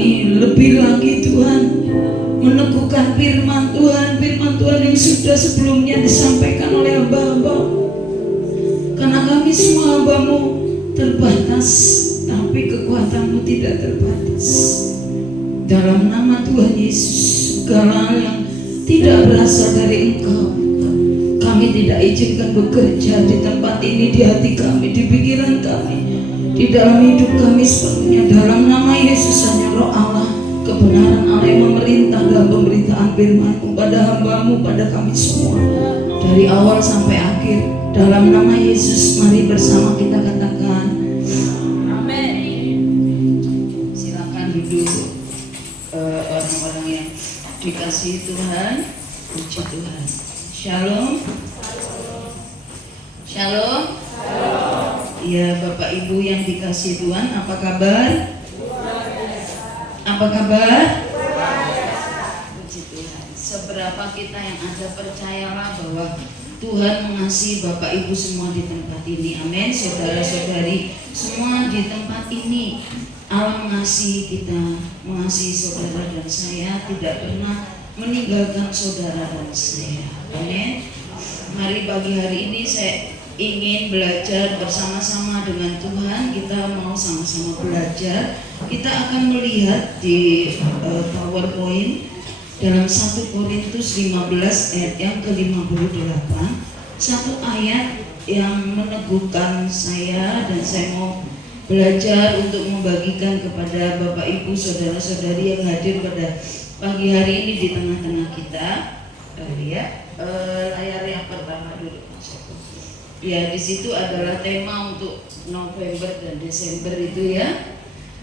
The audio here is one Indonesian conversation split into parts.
kami lebih lagi Tuhan meneguhkan firman Tuhan yang sudah sebelumnya disampaikan oleh hamba-hamba. Karena kami semua hamba-Mu terbatas, tapi kekuatan-Mu tidak terbatas. Dalam nama Tuhan Yesus, segala hal yang tidak berasal dari Engkau kami tidak izinkan bekerja di tempat ini, di hati kami, di pikiran kami, di dalam hidup kami sepenuhnya. Dalam nama Yesus, hanya Roh Allah, kebenaran Allah yang memerintah dalam pemberitaan firman-Mu pada hamba-Mu, pada kami semua, dari awal sampai akhir. Dalam nama Yesus, mari bersama kita katakan amin. Silakan duduk orang-orang yang dikasihi Tuhan. Puji Tuhan. Shalom. Shalom. Ya, Bapak Ibu yang dikasihi Tuhan, apa kabar? Apa kabar? Puji Tuhan. Seberapa kita yang ada, percayalah bahwa Tuhan mengasihi Bapak Ibu semua di tempat ini. Amin. Saudara-saudari semua di tempat ini, Allah mengasihi kita, mengasihi saudara dan saya, tidak pernah meninggalkan saudara dan saya. Amin. Mari pagi hari ini saya ingin belajar bersama-sama dengan Tuhan. Kita mau sama-sama belajar. Kita akan melihat di PowerPoint dalam 1 Korintus 15 ayat yang ke-58, satu ayat yang meneguhkan saya, dan saya mau belajar untuk membagikan kepada Bapak Ibu saudara-saudari yang hadir pada pagi hari ini di tengah-tengah kita. Layar yang pertama dulu. Ya, di situ adalah tema untuk November dan Desember itu ya,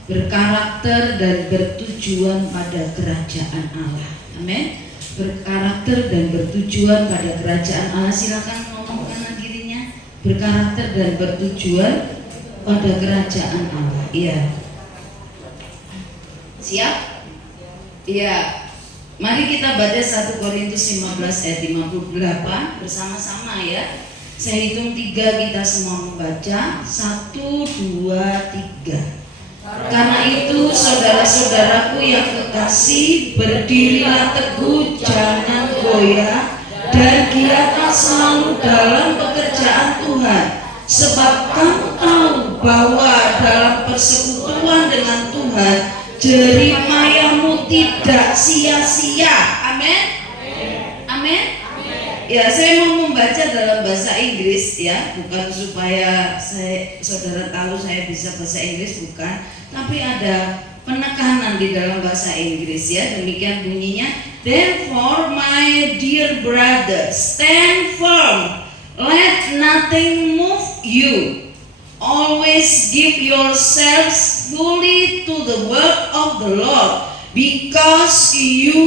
berkarakter dan bertujuan pada kerajaan Allah. Amin. Berkarakter dan bertujuan pada kerajaan Allah. Silakan ngomong kanan kirinya. Berkarakter dan bertujuan pada kerajaan Allah. Iya. Siap? Iya. Mari kita baca 1 Korintus 15 ayat 58 bersama-sama ya. Saya hitung 3, kita semua membaca. 1, 2, 3. Karena itu saudara-saudaraku yang kekasih, berdirilah teguh, jangan goyah, dan giatlah selalu dalam pekerjaan Tuhan. Sebab kamu tahu bahwa dalam persekutuan dengan Tuhan, jerimayamu tidak sia-sia. Amin. Amin. Ya, saya mau membaca dalam bahasa Inggris ya, bukan supaya saudara tahu saya bisa bahasa Inggris, bukan, tapi ada penekanan di dalam bahasa Inggris ya. Demikian bunyinya. Therefore, my dear brothers, stand firm, let nothing move you. Always give yourselves fully to the work of the Lord, because you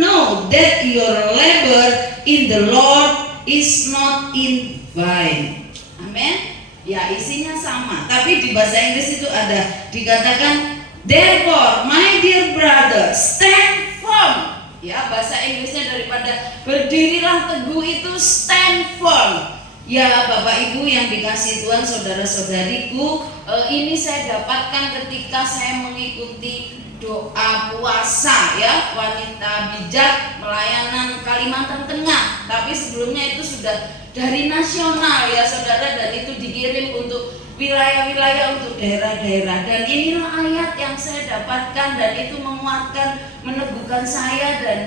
know that your labor in the Lord is not in vain. Amin. Ya, isinya sama, tapi di bahasa Inggris itu ada dikatakan therefore my dear brother stand firm. Ya, bahasa Inggrisnya daripada berdirilah teguh itu stand firm. Ya, Bapak Ibu yang dikasihi Tuhan, saudara-saudariku, ini saya dapatkan ketika saya mengikuti doa puasa ya, wanita bijak pelayanan Kalimantan Tengah. Tapi sebelumnya itu sudah dari nasional ya saudara, dan itu dikirim untuk wilayah-wilayah, untuk daerah-daerah. Dan inilah ayat yang saya dapatkan, dan itu menguatkan, meneguhkan saya, dan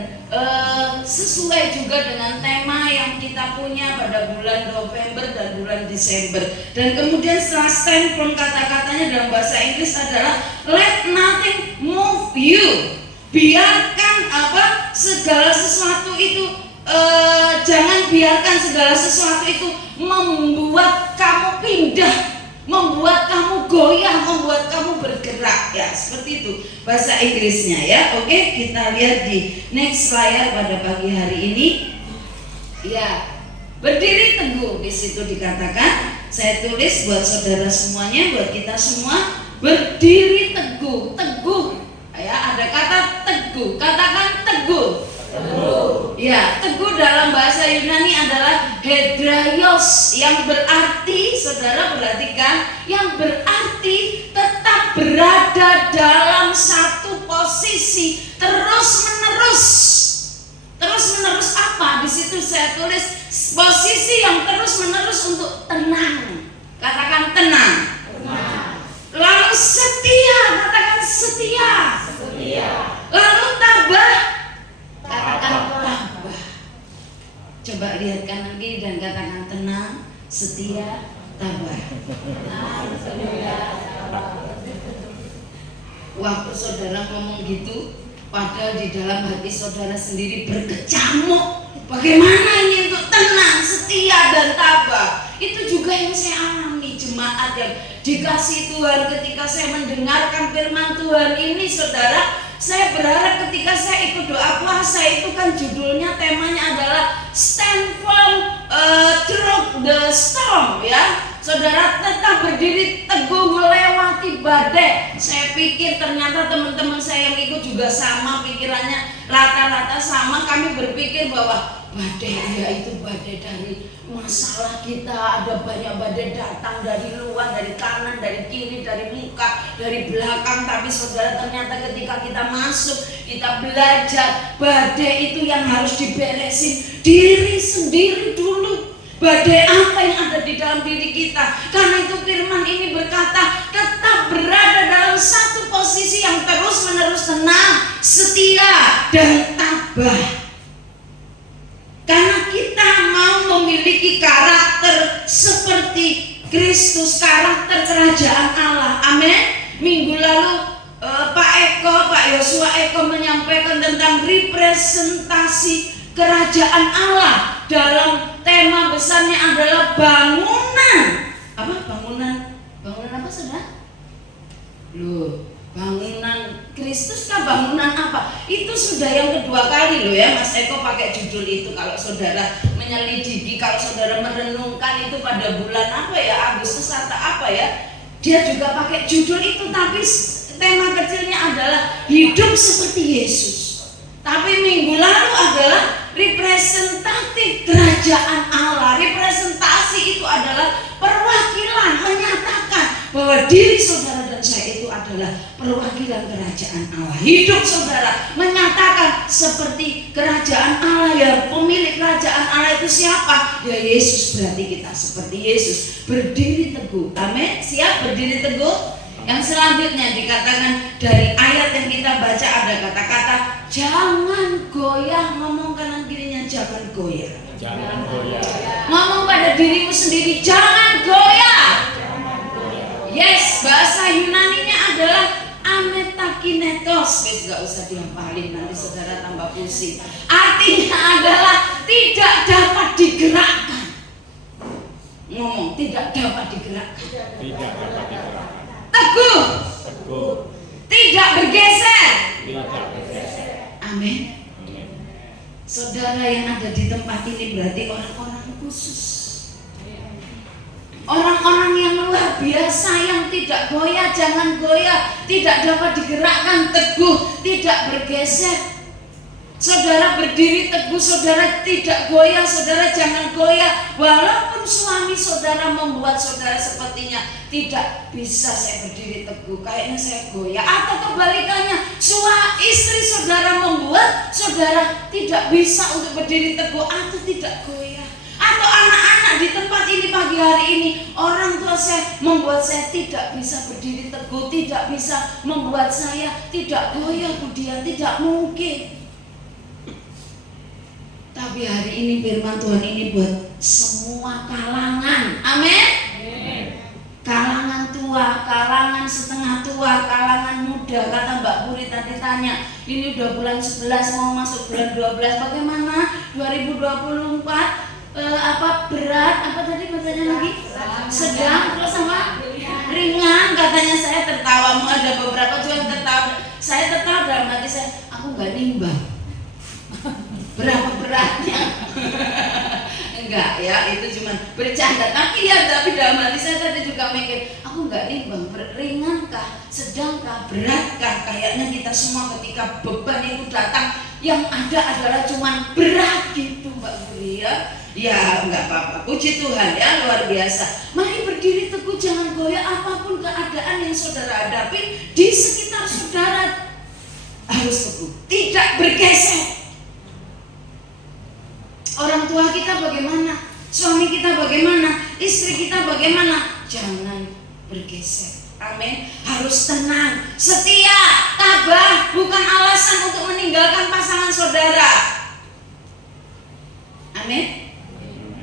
sesuai juga dengan tema yang kita punya pada bulan November dan bulan Desember. Dan kemudian setelah stand firm, kata-katanya dalam bahasa Inggris adalah let nothing move you. Biarkan segala sesuatu itu, jangan biarkan segala sesuatu itu membuat kamu pindah, membuat kamu goyah, membuat kamu bergerak ya, seperti itu bahasa Inggrisnya ya. Oke, kita lihat di next layar pada pagi hari ini ya. Berdiri teguh, di situ dikatakan, saya tulis buat saudara semuanya, buat kita semua, berdiri teguh. Teguh ya, ada kata teguh, katakan teguh. Teguh. Ya, teguh dalam bahasa Yunani adalah hedraios, yang berarti, saudara perhatikan, yang berarti tetap berada dalam satu posisi terus menerus. Terus menerus apa? Di situ saya tulis posisi yang terus menerus untuk tenang. Katakan tenang. Lalu setia, katakan setia. Lalu tabah, katakan tabah. Coba lihat kanan kiri dan katakan tenang, setia, tabah. Waktu saudara ngomong gitu, padahal di dalam hati saudara sendiri berkecamuk. Bagaimana ini untuk tenang, setia, dan tabah? Itu juga yang saya alami, jemaat yang dikasih Tuhan. Ketika saya mendengarkan firman Tuhan ini, saudara, saya berharap ketika saya ikut doa puasa itu kan judulnya, temanya adalah Stand Firm Through the Storm, ya. Saudara tetap berdiri teguh melewati badai. Saya pikir ternyata teman-teman saya yang ikut juga sama pikirannya, rata-rata sama. Kami berpikir bahwa badai, ya itu badai dari masalah kita. Ada banyak badai datang dari luar, dari kanan, dari kiri, dari muka, dari belakang. Tapi saudara, ternyata ketika kita masuk, kita belajar badai itu yang harus diberesin diri sendiri dulu. Badai apa yang ada di dalam diri kita? Karena itu firman ini berkata, tetap berada dalam satu posisi yang terus menerus tenang, setia, dan tabah. Karena kita mau memiliki karakter seperti Kristus, karakter kerajaan Allah. Amin. Minggu lalu Pak Yosua Eko menyampaikan tentang representasi kerajaan Allah. Dalam tema besarnya adalah bangunan. Apa bangunan? Bangunan apa saudara? Loh, bangunan Kristus kah? Bangunan apa? Itu sudah yang kedua kali loh ya Mas Eko pakai judul itu. Kalau saudara menyelidiki, kalau saudara merenungkan itu pada bulan apa ya, Agustus atau apa ya, dia juga pakai judul itu. Tapi tema kecilnya adalah hidup seperti Yesus. Tapi minggu lalu adalah representatif kerajaan Allah. Representasi itu adalah perwakilan, menyatakan bahwa diri saudara dan saya itu adalah perwakilan kerajaan Allah. Hidup saudara menyatakan seperti kerajaan Allah. Ya, pemilik kerajaan Allah itu siapa? Ya Yesus. Berarti kita seperti Yesus, berdiri teguh. Amin. Siap berdiri teguh? Yang selanjutnya dikatakan dari ayat yang kita baca ada kata-kata jangan goyah. Ngomong kanan kirinya, jangan goyah. Jangan goyah. Ngomong pada dirimu sendiri, jangan goyah. Yes, bahasa Yunaninya adalah ametakinetos. Wes gak usah dihafalin, nanti saudara tambah pusing. Artinya adalah tidak dapat digerakkan. Ngomong tidak dapat digerakkan. Tidak dapat digerakkan. Teguh. Teguh. Tidak bergeser. Tidak bergeser. Amin. Saudara yang ada di tempat ini berarti orang-orang khusus, orang-orang yang luar biasa, yang tidak goyah, jangan goyah, tidak dapat digerakkan, teguh, tidak bergeser. Saudara berdiri teguh, saudara tidak goyah, saudara jangan goyah. Walaupun suami saudara membuat saudara sepertinya tidak bisa saya berdiri teguh, kayaknya saya goyah. Atau kebalikannya, istri saudara membuat saudara tidak bisa untuk berdiri teguh atau tidak goyah. Atau anak-anak di tempat ini pagi hari ini, orang tua saya membuat saya tidak bisa berdiri teguh, tidak bisa membuat saya tidak goyah, kemudian tidak mungkin. Tapi hari ini firman Tuhan ini buat semua kalangan. Amin. Kalangan tua, kalangan setengah tua, kalangan muda. Kata Mbak Puri tadi tanya, ini udah bulan 11 mau masuk bulan 12, bagaimana 2024? Berat, apa tadi katanya lagi? Sedang, terus sama ringan. Katanya saya tertawa, ada beberapa juga yang tertawa. Saya tertawa dalam hati saya, aku nggak nimbang berapa beratnya. Enggak ya, itu cuma bercanda. Tapi dalam hati saya tadi juga mikir, aku nggak nimbang, ringankah, sedangkah, beratkah? Kayaknya kita semua ketika beban itu datang, yang ada adalah cuma berat gitu Mbak Puri ya. Ya enggak apa-apa, puji Tuhan ya, luar biasa. Mari berdiri teguh, jangan goyah apapun keadaan yang saudara hadapi di sekitar saudara. harus teguh, tidak bergeser. Orang tua kita bagaimana? Suami kita bagaimana? Istri kita bagaimana? Jangan bergeser. Amin. Harus tenang, setia, tabah, bukan alasan untuk meninggalkan pasangan saudara. Amin.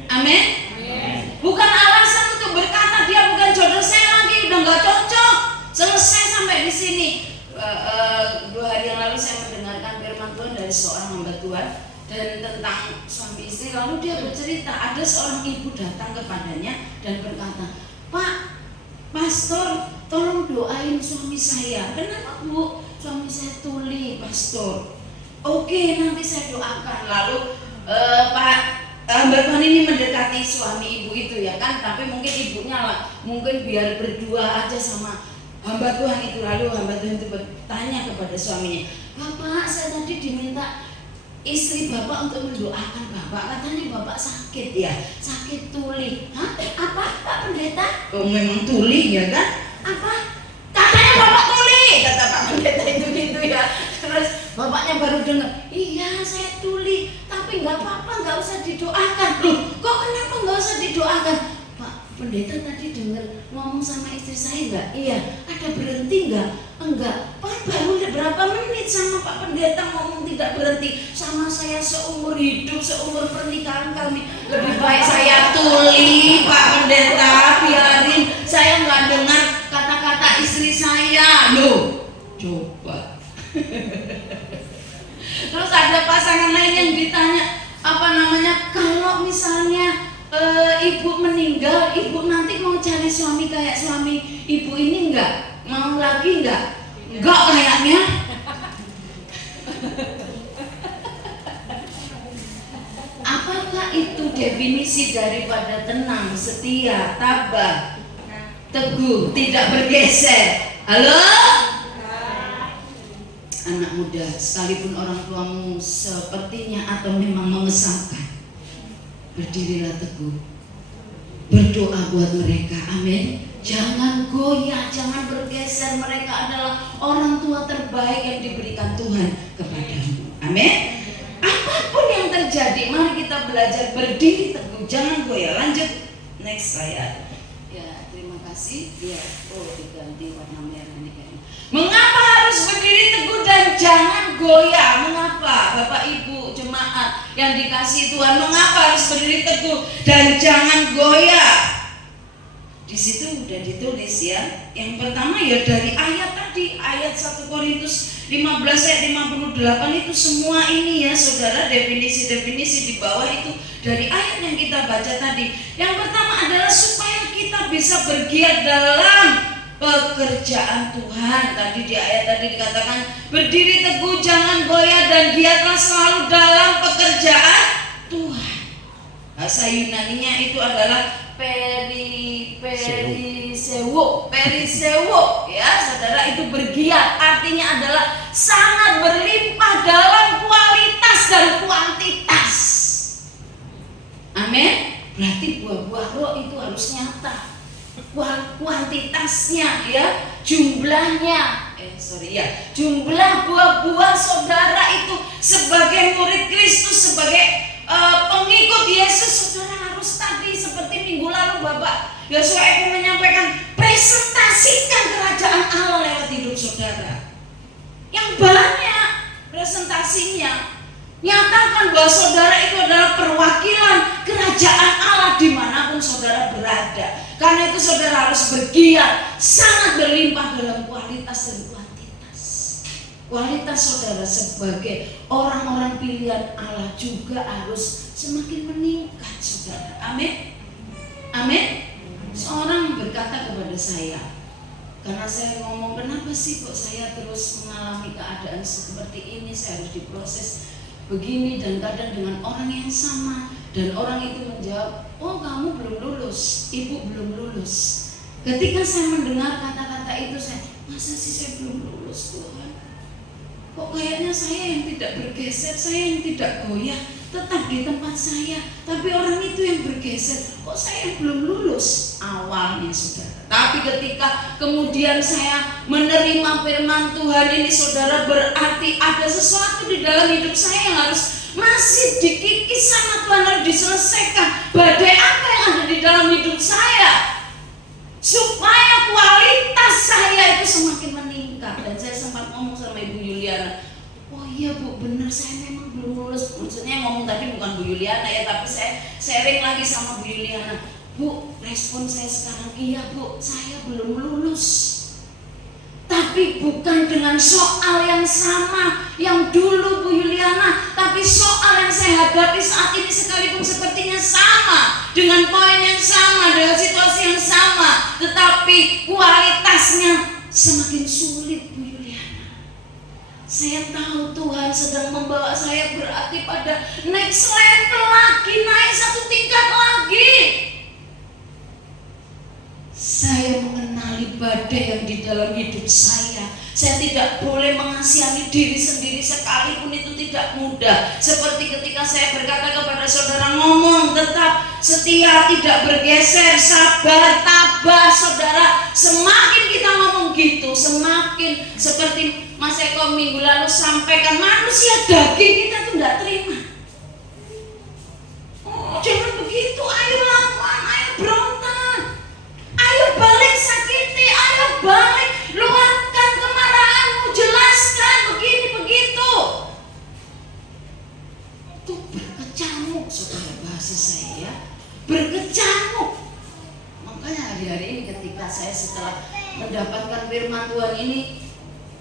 Amin. Bukan alasan untuk berkata dia bukan jodoh saya lagi, udah nggak cocok. Selesai sampai di sini. 2 hari yang lalu saya mendengarkan firman Tuhan dari seorang hamba Tuhan dan tentang suami istri. Lalu dia bercerita, ada seorang ibu datang kepadanya dan berkata, "Pak, pastor, tolong doain suami saya." "Kenapa, Bu?" "Suami saya tuli, pastor." "Oke, nanti saya doakan." Lalu Pak hamba Tuhan ini mendekati suami ibu itu ya kan, tapi mungkin ibunya lah, mungkin biar berdua aja sama hamba Tuhan itu. Lalu hamba Tuhan itu bertanya kepada suaminya, "Bapak, saya tadi diminta istri Bapak untuk mendoakan Bapak, katanya Bapak sakit ya, sakit tuli." "Hah? Apa Pak Pendeta?" "Oh memang tuli ya kan?" "Apa? Katanya Bapak tuli," kata Pak Pendeta itu gitu ya. Terus bapaknya baru dengar, "Iya saya tuli, tapi nggak apa-apa, nggak usah didoakan." "Loh, kok kenapa nggak usah didoakan?" "Pak Pendeta tadi dengar ngomong sama istri saya nggak?" "Iya." "Ada berhenti nggak?" "Enggak." "Pak baru berapa menit sama Pak Pendeta ngomong tidak berhenti. Sama saya seumur hidup, seumur pernikahan kami. Lebih baik saya tuli Pak Pendeta, biarin saya nggak dengar kata-kata istri saya." Loh, coba. Terus ada pasangan lain yang ditanya, kalau misalnya ibu meninggal, ibu nanti mau cari suami kayak suami ibu ini enggak? Mau lagi enggak? Enggak kayaknya. Apakah itu definisi daripada tenang, setia, tabah, teguh, tidak bergeser? Halo? Anak muda, sekalipun orang tuamu sepertinya atau memang mengesalkan, berdirilah teguh, berdoa buat mereka. Amin. Jangan goyah, jangan bergeser. Mereka adalah orang tua terbaik yang diberikan Tuhan kepadamu. Amin. Apapun yang terjadi, mari kita belajar berdiri teguh, jangan goyah. Lanjut, next slide. Ya, terima kasih. Ya, diganti warna merah ini kayaknya. Mengapa harus berdiri teguh dan jangan goyah? Mengapa Bapak Ibu jemaat yang dikasihi Tuhan, mengapa harus berdiri teguh dan jangan goyah? Di situ udah ditulis ya. Yang pertama ya dari ayat tadi, ayat 1 Korintus 15 ayat 58 itu semua ini ya saudara, definisi-definisi di bawah itu dari ayat yang kita baca tadi. Yang pertama adalah supaya kita bisa bergiat dalam pekerjaan Tuhan. Tadi di ayat tadi dikatakan berdiri teguh, jangan goyah dan giatlah selalu dalam pekerjaan Tuhan. Bahasa Yunaninya itu adalah perisewo ya saudara, itu bergiat artinya adalah sangat berlimpah dalam kualitas dan kuantitas. Amin. Berarti buah-buah roh itu harus nyata, kuantitasnya ya, jumlahnya jumlah buah-buah saudara itu sebagai murid Kristus, sebagai pengikut Yesus, saudara harus tadi seperti minggu lalu Bapak Yosua itu menyampaikan, presentasikan kerajaan Allah lewat hidup saudara yang banyak presentasinya. Nyatakan bahwa saudara itu adalah perwakilan kerajaan Allah dimanapun saudara berada. Karena itu saudara harus bergiat, sangat berlimpah dalam kualitas dan kuantitas. Kualitas saudara sebagai orang-orang pilihan Allah juga harus semakin meningkat saudara. Amin. Amin. Seorang berkata kepada saya, karena saya ngomong, kenapa sih kok saya terus mengalami keadaan seperti ini, saya harus diproses begini dan kadang dengan orang yang sama. Dan orang itu menjawab, "Oh kamu belum lulus, ibu belum lulus." Ketika saya mendengar kata-kata itu, saya, masa sih saya belum lulus Tuhan? Kok kayaknya saya yang tidak bergeser, saya yang tidak goyah? tetap di tempat saya, tapi orang itu yang bergeser. Kok saya belum lulus awalnya, saudara. Tapi ketika kemudian saya menerima firman Tuhan ini, saudara, berarti ada sesuatu di dalam hidup saya yang harus masih dikikis sama Tuhan, harus diselesaikan. Badai apa yang ada di dalam hidup saya supaya kualitas saya itu semakin meningkat. Dan saya sempat ngomong sama Ibu Yuliana, oh iya Bu, benar saya memang belum lulus. Maksudnya ngomong tadi bukan Bu Yuliana ya, tapi saya sharing lagi sama Bu Yuliana. Bu, respon saya sekarang, iya Bu, saya belum lulus. Tapi bukan dengan soal yang sama yang dulu Bu Yuliana, tapi soal yang saya hadapi saat ini sekalipun sepertinya sama, dengan poin yang sama, dengan situasi yang sama, tetapi kualitasnya semakin sulit Bu Yuliana. Saya tahu Tuhan sedang membawa saya berarti pada next level lagi, naik satu tingkat lagi. Saya mengenali badai yang di dalam hidup saya. Saya tidak boleh mengasihani diri sendiri sekalipun itu tidak mudah. Seperti ketika saya berkata kepada saudara, ngomong tetap setia, tidak bergeser, sabar, tabah, saudara. Semakin kita ngomong gitu, semakin seperti Mas Eko minggu lalu sampaikan, manusia daging kita tuh tidak terima. Oh, jangan begitu, ayo lawan, ayo berontak, ayo balik sakiti, ayo balik, luapkan kemarahanmu, jelaskan begini begitu. Itu berkecamuk, saudara, bahasa saya ya, berkecamuk. Makanya hari-hari ini ketika saya setelah mendapatkan firman Tuhan ini,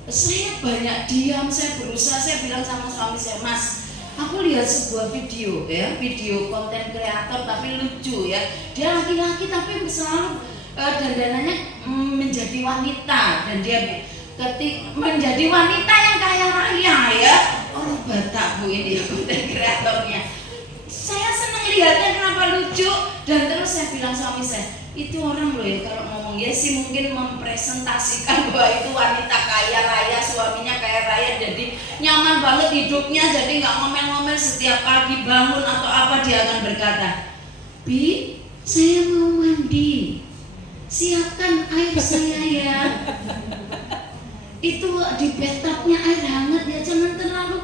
saya banyak diam, saya berusaha, saya bilang sama suami saya, Mas, aku lihat sebuah video ya, video konten kreator tapi lucu ya. Dia laki-laki tapi selalu dandanannya menjadi wanita, dan dia menjadi wanita yang kaya raya ya. Orang Batak Bu ini ya, konten kreatornya. Saya senang lihatnya, kenapa lucu. Dan terus saya bilang suami saya, itu orang loh ya kalau ngomong ya sih mungkin mempresentasikan bahwa itu wanita kaya raya, suaminya kaya raya, jadi nyaman banget hidupnya, jadi nggak ngomel-ngomel setiap pagi bangun atau apa dia akan berkata, Bi, saya mau mandi, siapkan air saya ya. Itu di bathtubnya air hangat ya, jangan terlalu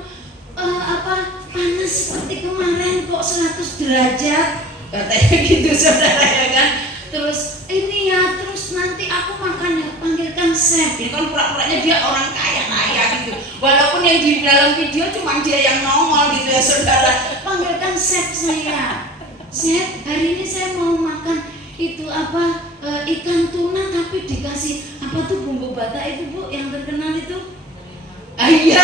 panas seperti kemarin kok 100 derajat, katanya gitu saudara ya kan. Terus ini ya, terus nanti aku makan ya, panggilkan chef. Ini kan pura-puranya dia orang kaya raya gitu, walaupun yang di dalam video cuma dia yang nongol gitu ya saudara. Panggilkan chef saya, chef hari ini saya mau makan itu ikan tuna tapi dikasih apa tuh bumbu Batak itu Bu yang terkenal itu, iya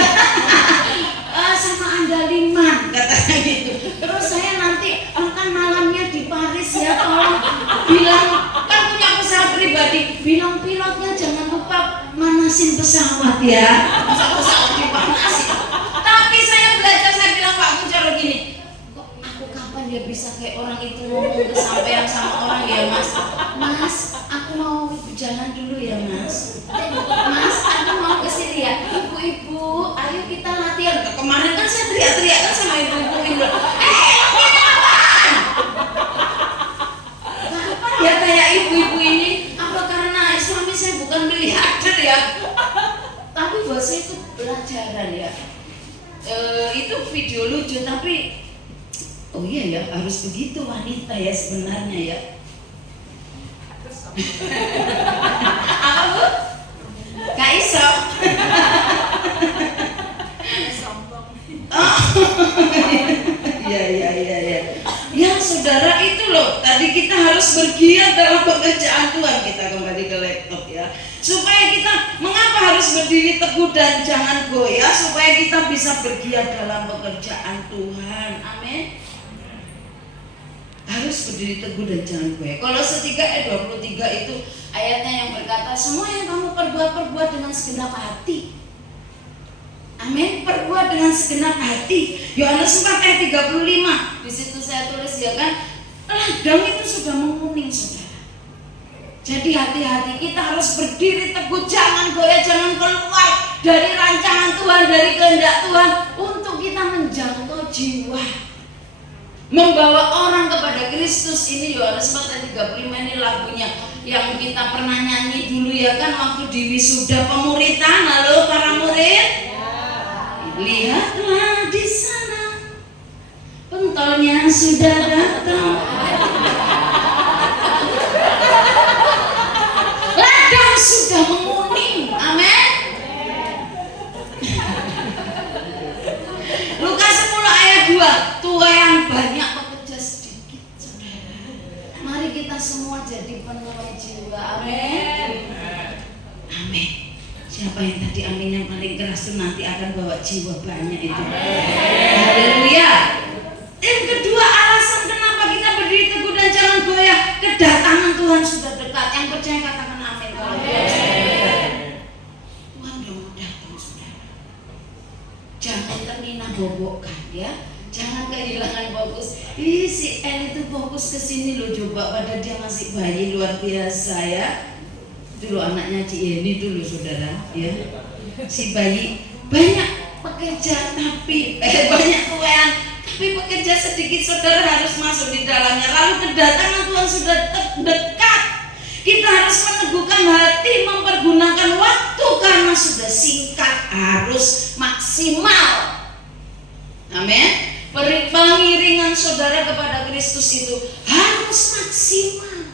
sama andaliman katanya gitu. Terus saya nanti makan malamnya di Paris ya, tolong bilang, kan punya pesawat pribadi, bilang pilotnya jangan lupa manasin pesawat ya, pesawat dipanasin. Tapi saya belajar, saya bilang Pak Kuncoro gini, kok aku kapan dia bisa kayak orang itu ngomong kesampaian sama orang ya Mas. Mas, aku mau jalan dulu ya Mas. Mas, aku mau ke sini ya. Ibu-ibu, ayo kita latihan. Kemarin kan saya teriak-teriak kan sama ibu-ibu ini. Latihan apaan? Kapan ya kayak ibu-ibu ini? Apa karena suami saya bukan miliarder ya? Tapi buat saya itu pelajaran ya. Itu video lucu tapi oh iya ya, harus begitu wanita ya sebenarnya ya. Apa Bu? Kak Iso. Ya. Ya saudara, itu loh. Tadi kita harus bergiat dalam pekerjaan Tuhan. Kita kembali ke laptop ya. Supaya kita, mengapa harus berdiri teguh dan jangan goyah? Supaya kita bisa bergiat dalam pekerjaan Tuhan. Amin. Harus berdiri teguh dan jangan goyah. Kolose 3:23 itu ayatnya yang berkata, semua yang kamu perbuat dengan segenap hati. Amin, perbuat dengan segenap hati. Yohanes 4:35. Di situ saya tulis ya kan, ladang itu sudah menguning saudara. Jadi hati-hati, kita harus berdiri teguh, jangan goyah, jangan keluar dari rancangan Tuhan, dari kehendak Tuhan untuk kita menjangkau jiwa. membawa orang kepada Kristus. Ini Yohanes 4:35 ini lagunya yang kita pernah nyanyi dulu ya kan, waktu di wisuda pemuritan. Halo para murid, lihatlah di sana pentolnya sudah datang, ladang sudah menguning. Amin. Lukas 10 ayat 2, tua yang banyak pekerja sedikit, saudara. Mari kita semua jadi penuai jiwa. Amin. Amin. Siapa yang tadi amin yang paling keras itu nanti akan bawa jiwa banyak itu. Haleluya. Yang kedua, alasan kenapa kita berdiri teguh dan jangan goyah, kedatangan Tuhan sudah dekat. Yang percaya katakan amin. Kalau Tuhan sudah dekat, Tuhan udah mau datang, saudara. Jangan terminah bobokkan ya. Jangan kehilangan fokus. Ih, si El itu fokus ke sini loh, coba pada dia masih bayi, luar biasa ya. Itu loh anaknya Ci Yeni dulu saudara ya. Si bayi banyak pekerja tapi banyak tuan tapi pekerja sedikit, saudara harus masuk di dalamnya. Lalu kedatangan Tuhan sudah dekat. Kita harus meneguhkan hati, mempergunakan waktu karena sudah singkat, harus maksimal. Amin. Pengiringan saudara kepada Kristus itu harus maksimal.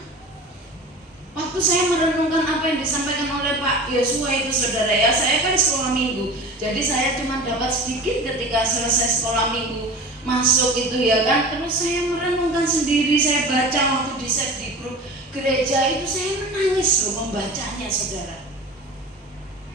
Waktu saya merenungkan apa yang disampaikan oleh Pak Yosua itu saudara ya, saya kan sekolah minggu, jadi saya cuma dapat sedikit ketika selesai sekolah minggu masuk itu ya kan. Terus saya merenungkan sendiri, saya baca waktu di set di grup gereja itu, saya menangis loh membacanya saudara.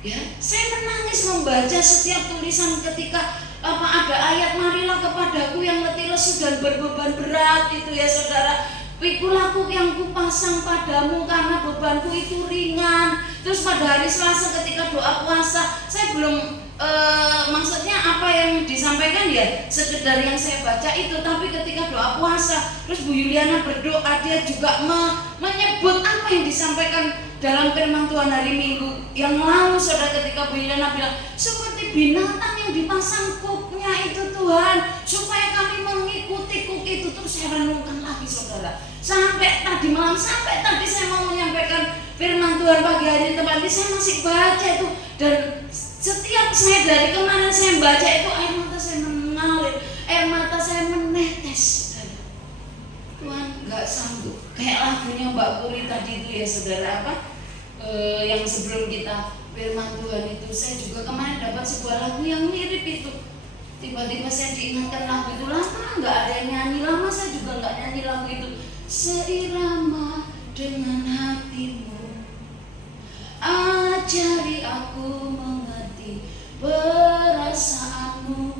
Ya, saya menangis membaca setiap tulisan ketika ada ayat marilah kepadaku yang letih lesu dan berbeban berat itu ya saudara. Pikulah yang kupasang padamu karena bebanku itu ringan. Terus pada hari Selasa ketika doa puasa, saya belum maksudnya apa yang disampaikan ya sekedar yang saya baca itu, tapi ketika doa puasa terus Bu Yuliana berdoa, dia juga menyebut apa yang disampaikan dalam firman Tuhan hari Minggu yang lalu saudara, ketika Bu Yuliana bilang seperti binatang yang dipasang kuknya itu Tuhan, supaya kami mengikuti kuk itu. Terus saya renungkan lagi saudara, sampai tadi malam, sampai tadi saya mau menyampaikan firman Tuhan pagi hari ini tempat ini, saya masih baca itu, dan setiap saya dari kemarin saya baca itu air mata saya mengalir, air mata saya menetes saudara. Tuhan nggak sanggup, kayak lagunya Mbak Puri tadi itu ya saudara, apa yang sebelum kita firman Tuhan itu, saya juga kemarin dapat sebuah lagu yang mirip itu. Tiba-tiba saya diingatkan lagu itu, lama nggak ada yang nyanyi, lama saya juga nggak nyanyi lagu itu. Seirama dengan hatimu, ajari aku mengerti perasaanmu,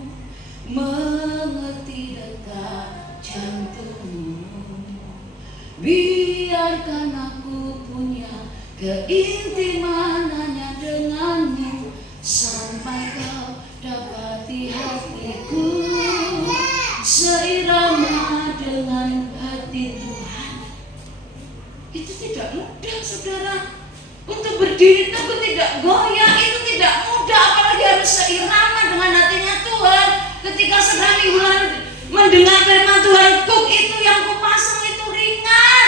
mengerti detak jantungmu. Biarkan aku punya keintiman hanya denganmu, sampai kau dapati hatiku seirama dengan hati Tuhan. Itu tidak mudah saudara. Untuk berdiri teguh tidak goyah itu tidak mudah, apalagi harus seirama dengan hatinya Tuhan. Ketika sedang minggu lalu mendengar firman Tuhan, kuk itu yang kupasang itu ringan,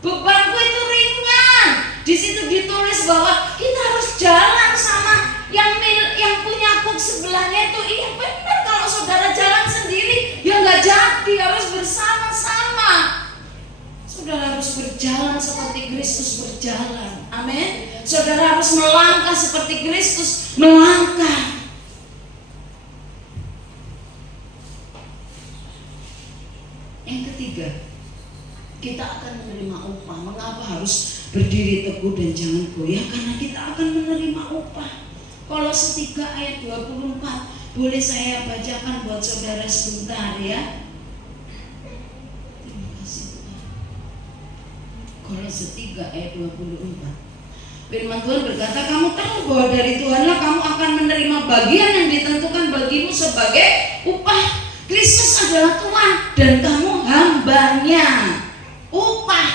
bebanku itu ringan. Di situ ditulis bahwa kita harus jalan sama yang punya kuk sebelahnya itu. Iya benar, kalau saudara jalan sendiri ya nggak jadi, harus bersama-sama. Saudara harus berjalan seperti Kristus berjalan. Amin. Saudara harus melangkah seperti Kristus melangkah. Yang ketiga, kita akan menerima upah. Mengapa harus berdiri teguh dan jangan goyah? Karena kita akan menerima upah. Kolose 3 ayat 24. Boleh saya bacakan buat saudara sebentar ya? Kolose 3 ayat 24. Firman Tuhan berkata, kamu tahu bahwa dari Tuhanlah kamu akan menerima bagian yang ditentukan bagimu sebagai upah. Kristus adalah Tuhan dan kamu hambanya. Upah.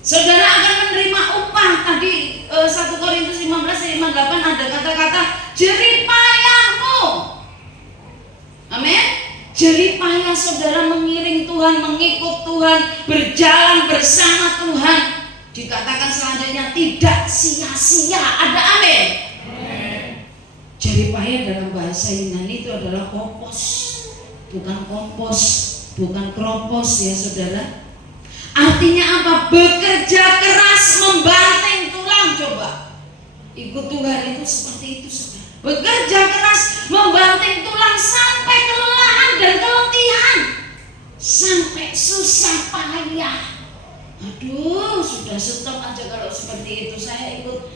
Saudara akan menerima upah. Tadi 1 Korintus 15 ayat 58 ada kata-kata jerih payahmu. Amin. Jerih payah saudara mengiring Tuhan, mengikut Tuhan, berjalan bersama Tuhan, dikatakan selanjutnya tidak sia-sia. Ada amin? Jerih payah dalam bahasa Yunani itu adalah kopos, bukan kompos, bukan kropos ya saudara. Artinya apa? Bekerja keras, membanting tulang. Coba ikut Tuhan itu seperti itu saudara. Bekerja keras, membanting tulang sampai kelelahan dan keletihan, sampai susah payah. Aduh, sudah stop aja kalau seperti itu. Saya ikut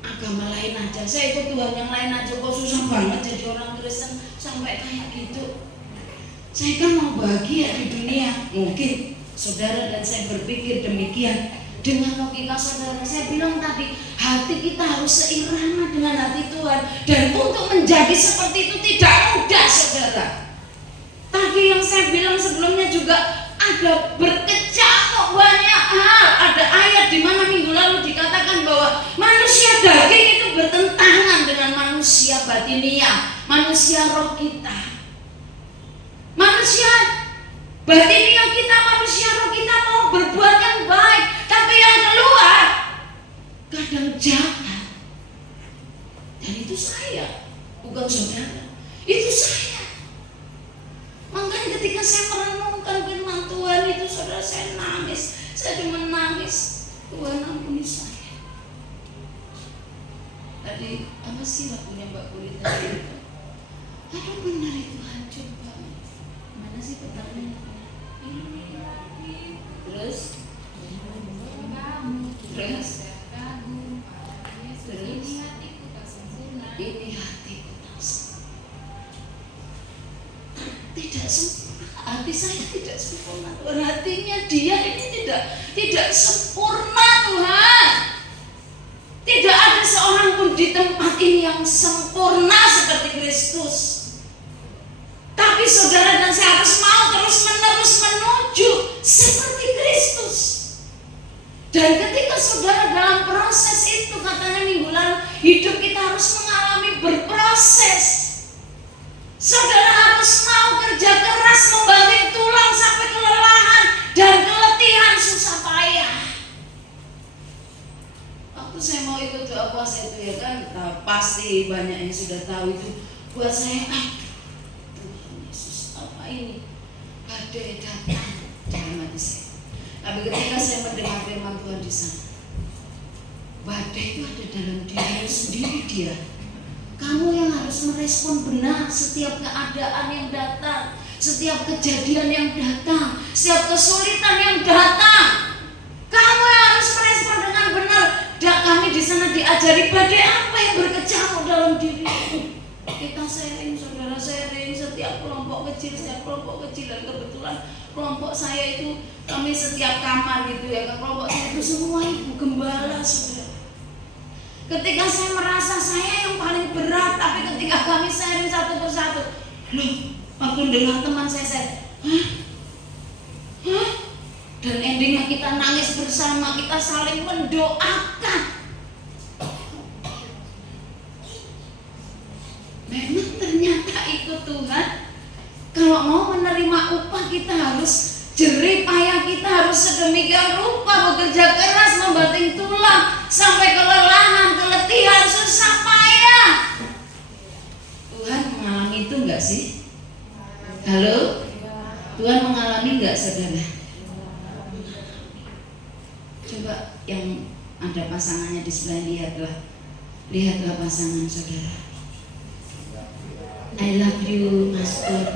agama lain aja, saya ikut Tuhan yang lain aja, kok susah banget jadi orang Kristen sampai kayak gitu. Saya kan mau bahagia di dunia. Mungkin saudara dan saya berpikir demikian. Dengan logika saudara, saya bilang tadi, hati kita harus seirama dengan hati Tuhan. Dan untuk menjadi seperti itu tidak mudah saudara. Tadi yang saya bilang sebelumnya juga ada berkecamuk banyak hal. Ada ayat di mana minggu lalu dikatakan bahwa manusia daging itu bertentangan dengan manusia batiniah, manusia roh kita. Manusia batiniah kita, manusia roh kita mau berbuat yang baik, tapi yang keluar kadang jahat. Dan itu saya, bukan saudara, itu saya. Makanya ketika saya merenungkan firman Tuhan itu saudara, saya nangis. Saya cuma nangis, Tuhan ampuni saya. Tadi apa sih lagunya Mbak Kulit tadi? Aduh benar itu hancur banget. Mana sih pertanyaannya? Terus ini hatiku tak tidak sempurna. Hati saya tidak sempurna Tuhan. Hatinya dia ini tidak sempurna Tuhan. Tidak ada seorang pun di tempat ini yang sempurna seperti Kristus. Tapi saudara dan saya harus mau terus menerus menuju seperti Kristus. Dan ketika saudara dalam proses itu, katanya minggu lalu, hidup kita harus mengalami berproses. Saudara harus mau kerja keras, membanting tulang sampai kelelahan dan keletihan, susah payah. Waktu saya mau ikut doa puasa itu ya kan, pasti banyak yang sudah tahu itu. Buat saya, Tuhan Yesus, apa ini? Badai datang dalam hati saya. Tapi ketika saya mendengar firman Tuhan di sana, badai itu ada dalam dirimu sendiri dia. Kamu yang harus merespon benar setiap keadaan yang datang, setiap kejadian yang datang, setiap kesulitan yang datang. Kamu yang harus merespon dengan benar. Dan kami di sana diajari badai apa yang berkecamuk dalam dirimu. Kita sharing, saudara sharing setiap kelompok kecil, dan kebetulan kelompok saya itu kami setiap kamar gitu ya. Kelompok saya itu semua ibu gembala saudara. Ketika saya merasa saya yang paling berat, tapi ketika kami sharing satu persatu, loh, waktu dengar teman saya, hah? Dan endingnya kita nangis bersama, kita saling mendoakan. Memang ternyata ikut Tuhan, kalau mau menerima upah kita harus jerih payah, kita harus sedemikian rupa bekerja keras, membanting tulang sampai kelelahan, keletihan, susah payah. Tuhan mengalami itu enggak sih? Halo? Tuhan mengalami enggak saudara? Coba yang ada pasangannya di sebelah, lihatlah pasangan saudara. I love you, Mas Pur.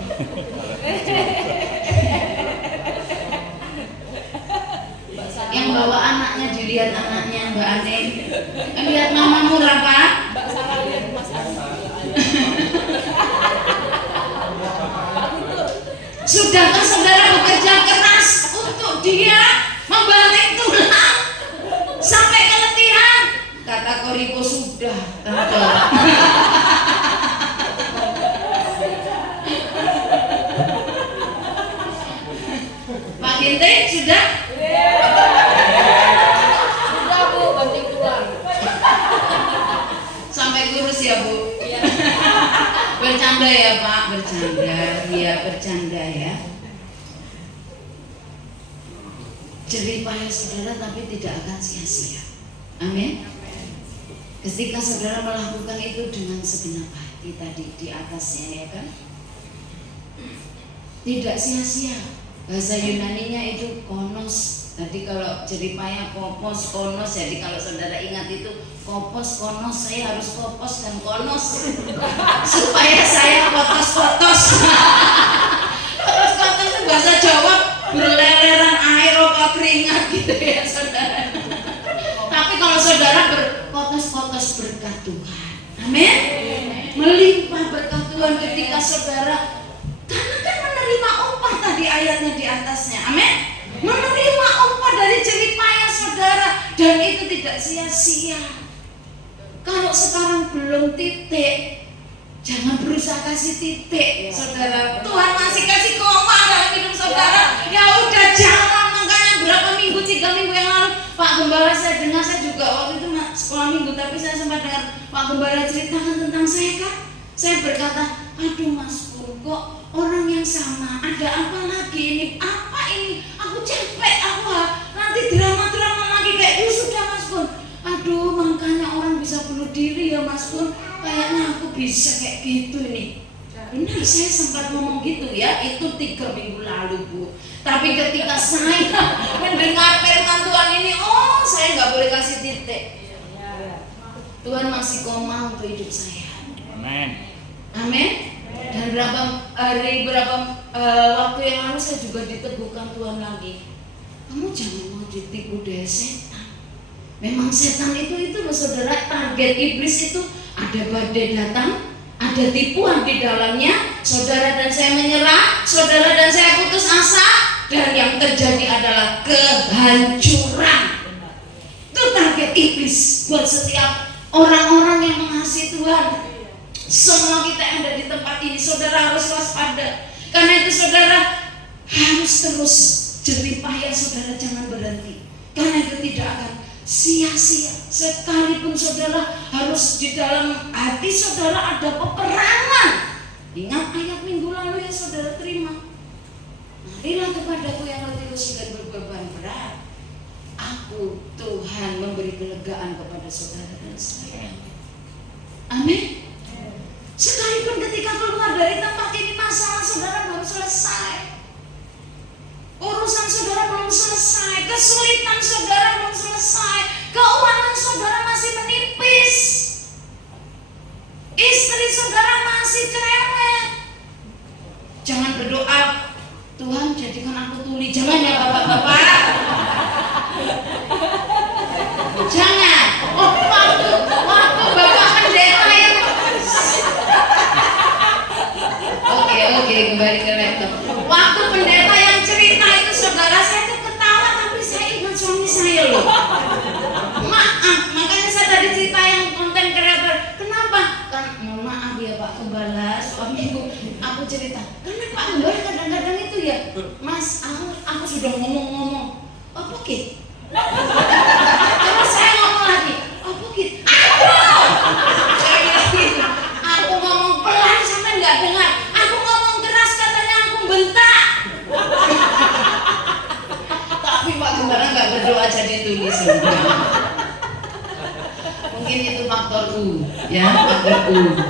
Yang bawa anaknya dilihat anaknya Mbak Ane. Lihat mamamu Rafa. Sudahkah saudara bekerja keras untuk dia membanting tulang sampai keletihan? Kata Koriko sudah. Pak Ginte sudah? Sudah Bu, banting tulang. Sampai kurus ya Bu? Iya. Bercanda ya Pak, bercanda. Iya bercanda ya. Jerih payah saudara tapi tidak akan sia-sia. Amin. Ketika saudara melakukan itu dengan segenap hati tadi di atasnya ya kan, tidak sia-sia. Bahasa Yunaninya itu konos. Tadi kalau jerih payah kopos konos. Jadi kalau saudara ingat itu kopos konos, saya harus kopos dan konos supaya saya kotos-kotos. Kotos-kotos itu bahasa Jawa berleleran air apa keringat gitu ya saudara. Tapi kalau saudara berkotos-kotos berkat Tuhan, amin. Melimpah berkat Tuhan ketika saudara, karena kan menerima upah tadi ayatnya di atasnya, amin. Menerima upah dari jerih payah saudara dan itu tidak sia-sia. Kalau sekarang belum titik, jangan berusaha kasih titik saudara. Tuhan masih kasih koma dalam hidup saudara. Ya udah jalan. Makanya berapa minggu, 3 minggu yang lalu Pak Gembala saya dengar, saya juga waktu itu sekolah minggu, tapi saya sempat dengar Pak Gembala ceritakan tentang saya kan. Saya berkata, aduh Mas Pur, kok orang yang sama, ada apa lagi ini? Apa ini? Aku capek, aku nanti drama-drama lagi kayak dulu sudah Mas Pur. Aduh, makanya orang bisa bunuh diri ya Mas Pur. Kayaknya aku bisa kayak gitu ini. Benar, saya sempat ngomong gitu ya. Itu 3 minggu lalu Bu. Tapi ketika saya mendengar firman Tuhan ini, oh saya nggak boleh kasih titik. Tuhan masih koma untuk hidup saya. Amin. Amin. Dan berapa waktu yang lalu saya juga diteguhkan Tuhan lagi. Kamu jangan mau ditipu dari setan. Memang setan itu loh saudara, target iblis itu ada badai datang, ada tipuan di dalamnya. Saudara dan saya menyerah, saudara dan saya putus asa, dan yang terjadi adalah kehancuran. Itu target iblis buat setiap orang-orang yang mengasihi Tuhan. Semua kita yang ada di tempat ini, saudara harus waspada. Karena itu saudara harus terus jerih payah, saudara jangan berhenti. Karena itu tidak akan sia-sia. Sekalipun saudara harus di dalam hati saudara ada peperangan. Ingat ayat minggu lalu yang saudara terima. Marilah kepadaku yang letih lesu dan berbeban berat. Aku Tuhan memberi kelegaan kepada saudara dan saya. Amin. Sekalipun ketika keluar dari tempat ini masalah saudara belum selesai, urusan saudara belum selesai, kesulitan saudara belum selesai, keuangan saudara masih menipis, istri saudara masih cerewet, jangan berdoa Tuhan jadikan aku tuli. Jangan ya bapak-bapak, jangan. Oh waktu bapak pendeta yang Oke, kembali ke laptop. Waktu pendeta yang cerita itu saudara, saya tuh ketawa tapi saya ingat suami saya loh. Maaf, makanya saya tadi cerita yang konten kreator. Kenapa? Kan mohon maaf ya Pak Gembala, suami aku cerita. Karena Pak Gembala kadang-kadang itu ya, Mas, aku sudah ngomong-ngomong. Apa Kit? Terus saya ngomong lagi. Apa Kit? Aduh! Saya bilang gitu. Aku ngomong pelan sampai nggak dengar. Bentar. Tapi Pak Gembala nggak berdoa jadi tulis. Mungkin itu faktor U, ya faktor U.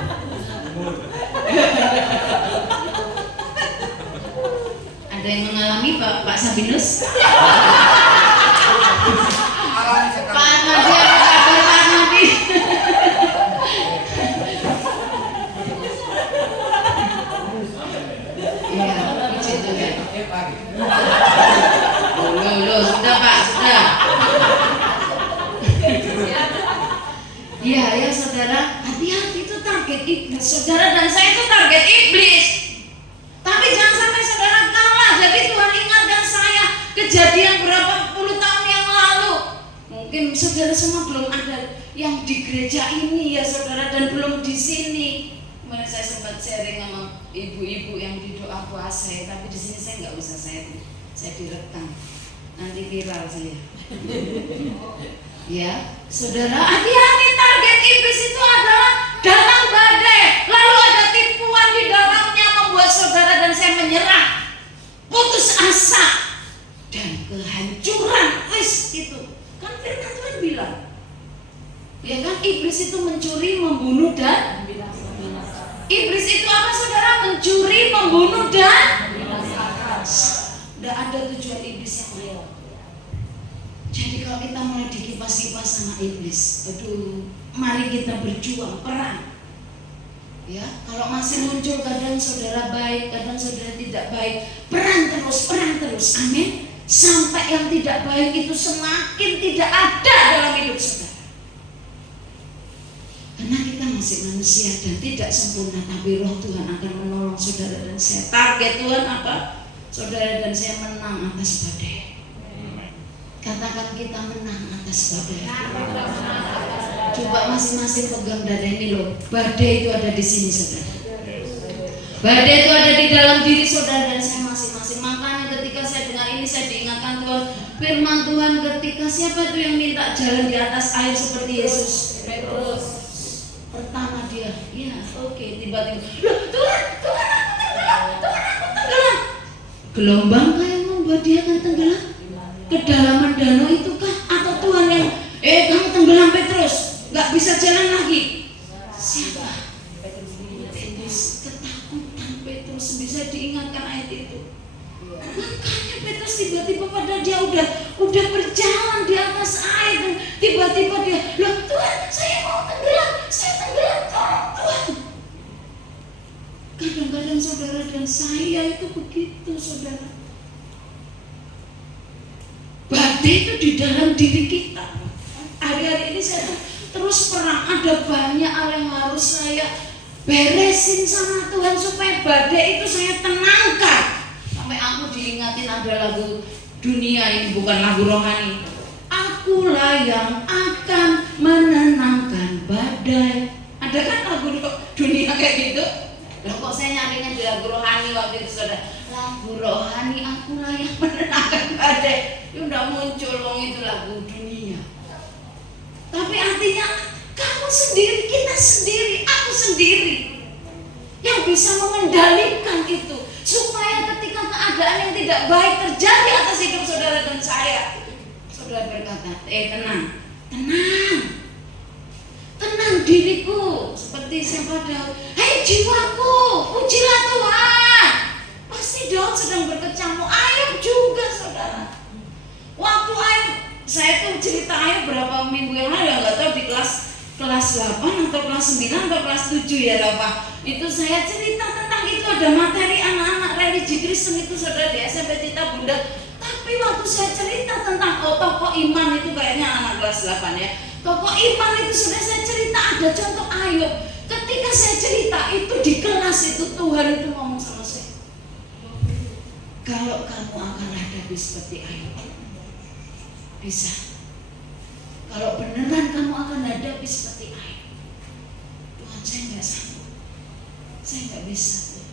Ada yang mengalami Pak Sabinus? Pak Armadi, apa kabar Pak Armadi? Loh, sudah Pak, sudah. Iya ya saudara, hati-hati itu target iblis. Saudara dan saya itu target iblis. Tapi jangan sampai saudara kalah. Jadi Tuhan ingatkan saya kejadian berapa puluh tahun yang lalu. Mungkin saudara semua belum ada yang di gereja ini ya saudara, dan belum di sini. Kemarin saya sempat sharing sama ibu-ibu yang di doa puasa ya, tapi di sini saya nggak usah saya direkam, nanti viral saya. Ya, saudara, hati-hati, target iblis itu adalah dalam badai, lalu ada mencuri, membunuh dan tidak ada tujuan iblis yang lain. Jadi kalau kita mulai dikipas-kipas sama iblis, aduh, mari kita berjuang, perang. Ya, kalau masih muncul kadang saudara baik, kadang saudara tidak baik, perang terus, amin. Sampai yang tidak baik itu semakin tidak ada dalam hidup saudara. Karena kita masih manusia dan tidak sempurna, tapi roh Tuhan akan menolong saudara dan saya. Target Tuhan apa? Saudara dan saya menang atas badai. Katakan kita menang atas badai. Coba masing-masing pegang dada ini loh. Badai itu ada di sini saudara. Badai itu ada di dalam diri saudara dan saya masing-masing. Makanya ketika saya dengar ini saya diingatkan Tuhan, firman Tuhan ketika siapa itu yang minta jalan di atas air seperti Yesus? Petrus. Pertama dia, ya oke, tiba-tiba, loh Tuhan aku tenggelam. Gelombang yang membuat dia akan tenggelam? Kedalaman danau itu kah? Atau Tuhan yang kamu tenggelam Petrus, nggak bisa jalan lagi? Siapa? Petrus. Ketakutan Petrus, bisa diingatkan ayat itu. Makanya Petrus tiba-tiba padahal dia udah berjalan di atas air dan tiba-tiba dia, loh Tuhan saya mau tenggelam, saya tenggelam, tolong Tuhan. Kadang-kadang saudara dan saya itu begitu saudara. Badai itu di dalam diri kita. Hari-hari ini saya terus perang, ada banyak hal yang harus saya beresin sama Tuhan supaya badai itu saya tenangkan. Sampai aku diingatin ada lagu dunia ini, bukan lagu rohani. Akulah yang akan menenangkan badai. Ada kan lagu dunia kayak gitu? Loh kok saya nyarinya di lagu rohani waktu itu saudara? Lagu rohani akulah yang menenangkan badai. Ya udah muncul wong itu lagu dunia. Tapi artinya kamu sendiri, kita sendiri, aku sendiri yang bisa mengendalikan itu supaya ketika keadaan yang tidak baik terjadi atas hidup saudara dan saya, saudara berkata, tenang diriku, seperti siapa Daud, hei jiwaku, pujilah Tuhan. Pasti Daud sedang berkecamuk, Ayub juga saudara. Waktu Ayub, saya tuh cerita Ayub berapa minggu yang lalu, nggak tahu di kelas 8 atau kelas 9 atau kelas 7 ya Pak. Itu saya cerita tentang itu, ada materi anak-anak religi Kristen itu saudara di SMP Cita Bunda. Tapi waktu saya cerita tentang tokoh iman itu kayaknya anak kelas 8 ya. Tokoh iman itu sudah saya cerita, ada contoh Ayub. Ketika saya cerita itu di kelas itu Tuhan itu ngomong sama saya, kalau kamu akan hadapi seperti Ayub, bisa. Kalau beneran kamu akan hadapi seperti Ayub, Tuhan saya nggak sanggup, saya nggak bisa.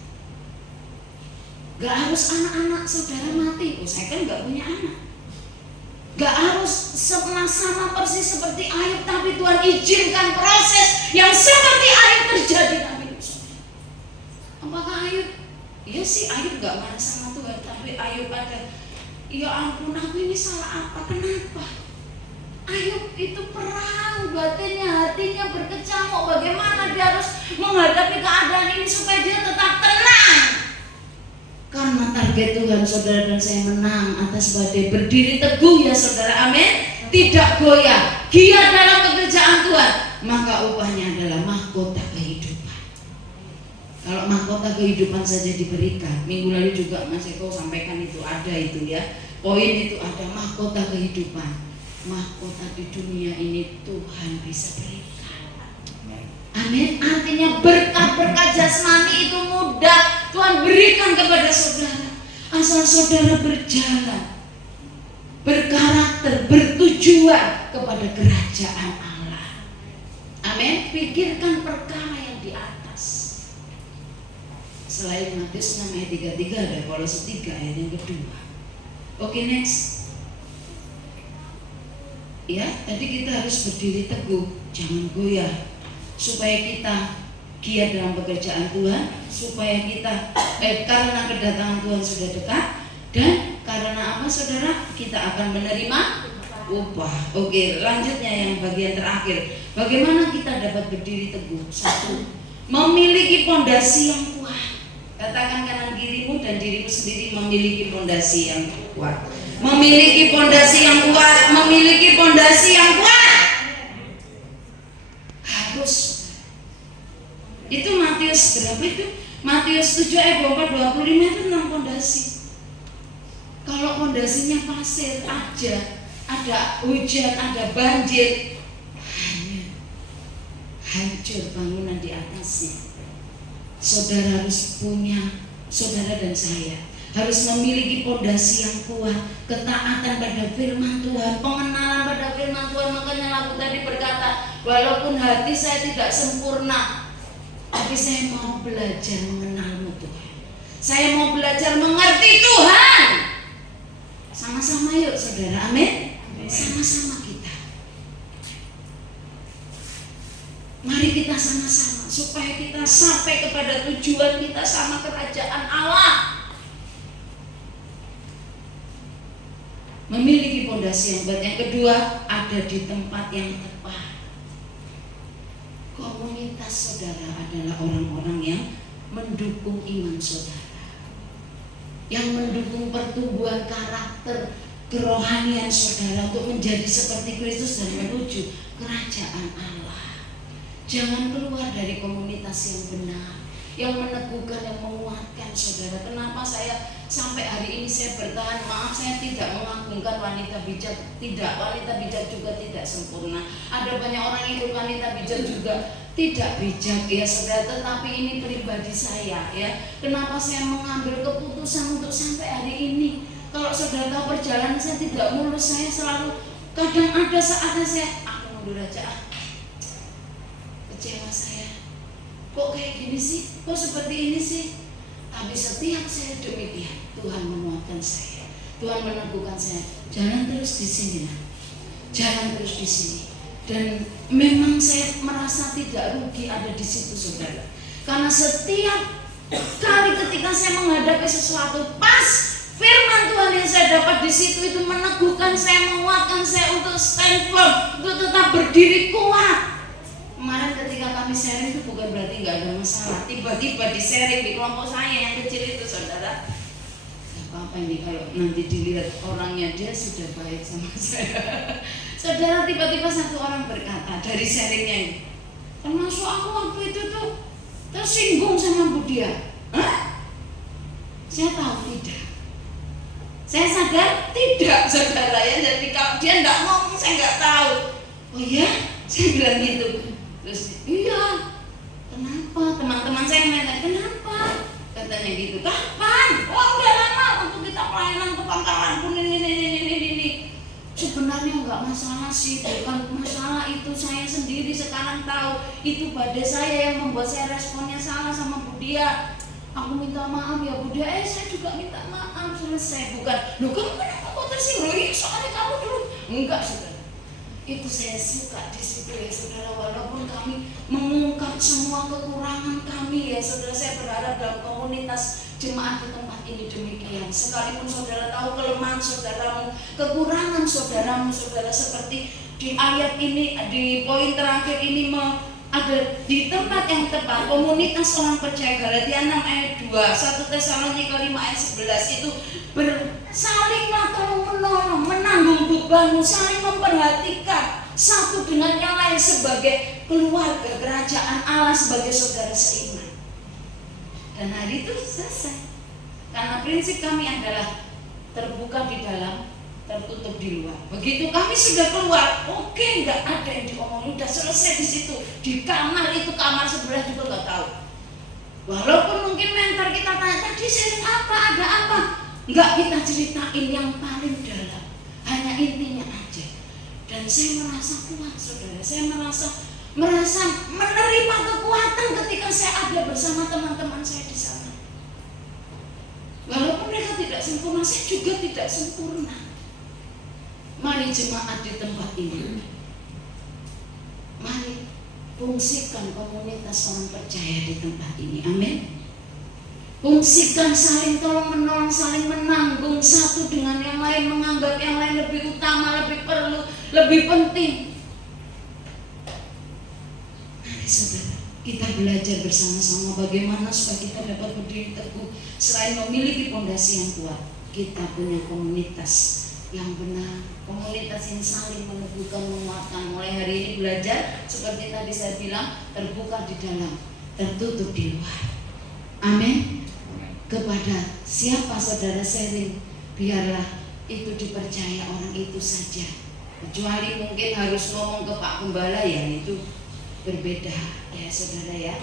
Gak harus anak-anak saudara mati, saya kan nggak punya anak. Gak harus sama persis seperti Ayub, tapi Tuhan izinkan proses yang seperti Ayub terjadi dalam hidup saudara. Apakah Ayub? Iya sih Ayub gak marah sama Tuhan, tapi Ayub ada, ya ampun aku ini salah apa, kenapa? Ayub itu perang batinnya, hatinya berkecamuk, bagaimana dia harus menghadapi keadaan ini supaya dia tetap tenang. Karena target Tuhan saudara dan saya menang atas badai, berdiri teguh ya saudara, amin. Tidak goyah, giat dalam pekerjaan Tuhan, maka upahnya adalah mahkota kehidupan. Kalau mahkota kehidupan saja diberikan, minggu lalu juga Mas Eko sampaikan itu ada itu ya, poin itu ada mahkota kehidupan. Mahkota di dunia ini Tuhan bisa berikan. Amin. Artinya berkat-berkat jasmani itu mudah Tuhan berikan kepada saudara, asal saudara berjalan, berkarakter, bertujuan kepada kerajaan Allah. Amin. Pikirkan perkara yang di atas. Selain Matius 6 ayat 33 ada Kolose 3 ayat yang kedua. Oke, next. Ya, tadi kita harus berdiri teguh, jangan goyah, supaya kita giat dalam pekerjaan Tuhan, supaya kita karena kedatangan Tuhan sudah dekat, dan karena apa saudara? Kita akan menerima upah. Oke, lanjutnya yang bagian terakhir, bagaimana kita dapat berdiri teguh? 1, memiliki pondasi yang kuat. Katakan kanan kirimu dan dirimu sendiri memiliki pondasi yang kuat. Memiliki pondasi yang kuat, memiliki pondasi yang kuat. Harus. Itu Matius berapa itu? Matius 7 ayat 24-25 itu tentang pondasi. Kalau pondasinya pasir aja, ada hujan, ada banjir, hancur bangunan di atasnya. Saudara harus punya, saudara dan saya harus memiliki pondasi yang kuat, ketaatan pada firman Tuhan, pengenalan pada firman Tuhan. Makanya lagu tadi berkata, walaupun hati saya tidak sempurna, tapi saya mau belajar mengenalmu Tuhan. Saya mau belajar mengerti Tuhan. Sama-sama yuk saudara, amin. Sama-sama kita. Mari kita sama-sama supaya kita sampai kepada tujuan kita sama kerajaan Allah. Memiliki pondasi yang kuat. Yang kedua, ada di tempat yang tepat. Komunitas saudara adalah orang-orang yang mendukung iman saudara, yang mendukung pertumbuhan karakter kerohanian saudara untuk menjadi seperti Kristus dan menuju kerajaan Allah. Jangan keluar dari komunitas yang benar, yang meneguhkan, yang menguatkan saudara. Kenapa saya sampai hari ini saya bertahan? Maaf, saya tidak mengagungkan wanita bijak. Tidak, wanita bijak juga tidak sempurna. Ada banyak orang yang ikut wanita bijak juga tidak bijak ya saudara. Tetapi ini pribadi saya ya. Kenapa saya mengambil keputusan untuk sampai hari ini? Kalau saudara tahu perjalanan saya tidak mulus, saya selalu kadang ada saatnya saya mundur aja. Kecewa saya, kok kayak gini sih, kok seperti ini sih. Tapi setiap saya demikian, Tuhan menguatkan saya, Tuhan meneguhkan saya. Jalan terus di sini, jalan terus di sini. Dan memang saya merasa tidak rugi ada di situ saudara. Karena setiap kali ketika saya menghadapi sesuatu, pas firman Tuhan yang saya dapat di situ itu meneguhkan saya, menguatkan saya untuk stand firm, untuk tetap berdiri kuat. Kemarin ketika kami sharing itu bukan berarti nggak ada masalah. Tiba-tiba di sharing di kelompok saya yang kecil itu saudara, apa ini kalau nanti dilihat orangnya dia sudah baik sama saya. Saudara, tiba-tiba satu orang berkata dari sharingnya ini, termasuk aku waktu itu tuh tersinggung sama Bu Dia. Hah? Saya tahu tidak. Saya sadar tidak saudara ya. Jadi kalau dia nggak ngomong saya nggak tahu. Oh ya, saya bilang gitu. Terus iya, kenapa? Teman-teman saya nanya, kenapa? Katanya gitu, kapan? Oh udah lama untuk kita pelayanan ke Pangkalan Pun ini. Sebenarnya nggak masalah sih, bukan masalah itu. Saya sendiri sekarang tahu itu badai saya yang membuat saya responnya salah sama Bu Dia. Aku minta maaf ya Bu Dia, saya juga minta maaf. Selesai, bukan. Loh kamu kenapa kok tersinggung? Soalnya kamu dulu enggak saudara. Itu saya suka di situ ya saudara, walaupun kami mengungkap semua kekurangan kami ya saudara. Saya berharap dalam komunitas jemaat di tempat ini demikian. Sekalipun saudara tahu kelemahan saudaramu, kekurangan saudaramu, saudara, seperti di ayat ini, di poin terakhir ini ada di tempat yang tepat. Komunitas orang percaya, Galatia 6 ayat 2, 1 Tesalonika 5 ayat 11 itu salinglah tolong menolong, menanggung bebanmu, saling memperhatikan satu dengan yang lain sebagai keluarga kerajaan Allah, sebagai saudara seiman. Dan hari itu selesai. Karena prinsip kami adalah terbuka di dalam, tertutup di luar. Begitu kami sudah keluar, oke, nggak ada yang diomongin, udah selesai di situ. Di kamar itu, kamar sebelah juga nggak tahu. Walaupun mungkin mentor kita tanya, tadi sharing apa, ada apa? Enggak, kita ceritain yang paling dalam, hanya intinya aja. Dan saya merasa kuat saudara, saya merasa menerima kekuatan ketika saya ada bersama teman-teman saya di sana. Walaupun mereka tidak sempurna, saya juga tidak sempurna. Mari jemaat di tempat ini, mari fungsikan komunitas orang percaya di tempat ini, amin. Fungsikan saling tolong menolong, saling menanggung satu dengan yang lain, menganggap yang lain lebih utama, lebih perlu, lebih penting. Mari saudara, kita belajar bersama-sama bagaimana supaya kita dapat berdiri teguh. Selain memiliki fondasi yang kuat, kita punya komunitas yang benar, komunitas yang saling meneguhkan, menguatkan. Mulai hari ini belajar seperti tadi saya bilang, terbuka di dalam, tertutup di luar. Amin. Kepada siapa saudara sharing, biarlah itu dipercaya orang itu saja. Kecuali mungkin harus ngomong ke Pak Gembala, ya itu berbeda ya saudara ya.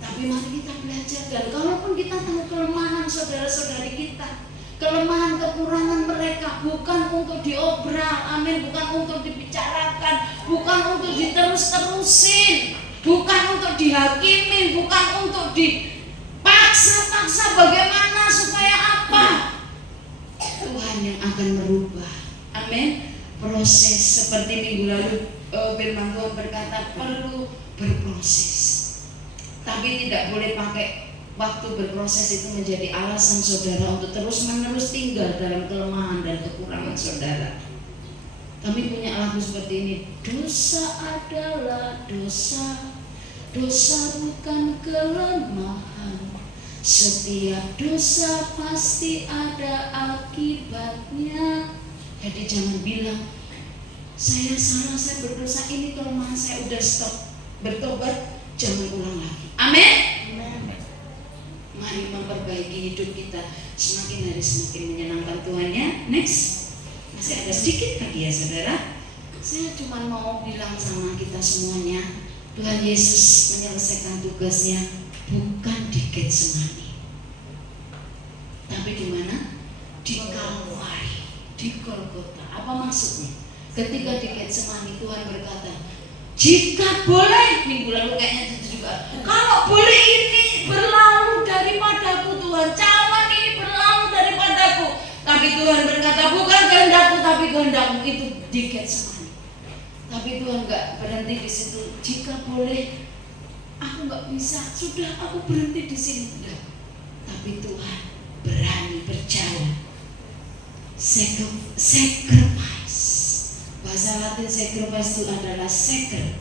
Tapi mari kita belajar, dan kalaupun kita tahu kelemahan saudara-saudari kita, kelemahan kekurangan mereka, bukan untuk diobral, amin, bukan untuk dibicarakan, bukan untuk diterus-terusin, bukan untuk dihakimi, bukan untuk dipaksa-paksa bagaimana supaya apa. Tuhan yang akan merubah, amin. Proses seperti minggu lalu firman Tuhan berkata perlu berproses, tapi tidak boleh pakai waktu berproses itu menjadi alasan saudara untuk terus-menerus tinggal dalam kelemahan dan kekurangan saudara. Kami punya lagu seperti ini, dosa adalah dosa, dosa bukan kelemahan, setiap dosa pasti ada akibatnya. Jadi jangan bilang saya salah, saya berdosa, ini kelemahan saya, udah stop, bertobat, jangan ulang lagi. Amin. Mari memperbaiki hidup kita, semakin hari semakin menyenangkan Tuhan ya. Next, masih ada sedikit lagi ya saudara. Saya cuma mau bilang sama kita semuanya, Tuhan Yesus menyelesaikan tugasnya bukan di Getsemani, tapi di mana? Di Kalvari, di Golgota. Apa maksudnya? Ketika di Getsemani Tuhan berkata, jika boleh, minggu lalu kayaknya itu juga, kalau boleh ini berlalu daripadaku Tuhan, cawan ini berlalu daripadaku. Tapi Tuhan berkata, bukan kehendakku tapi kehendakmu. Itu di Getsemani. Tapi Tuhan gak berhenti di situ. Jika boleh, aku gak bisa, sudah aku berhenti di sini. Enggak. Tapi Tuhan berani berjalan. Sacrifice. Bahasa Latin sacrifice itu adalah sacred,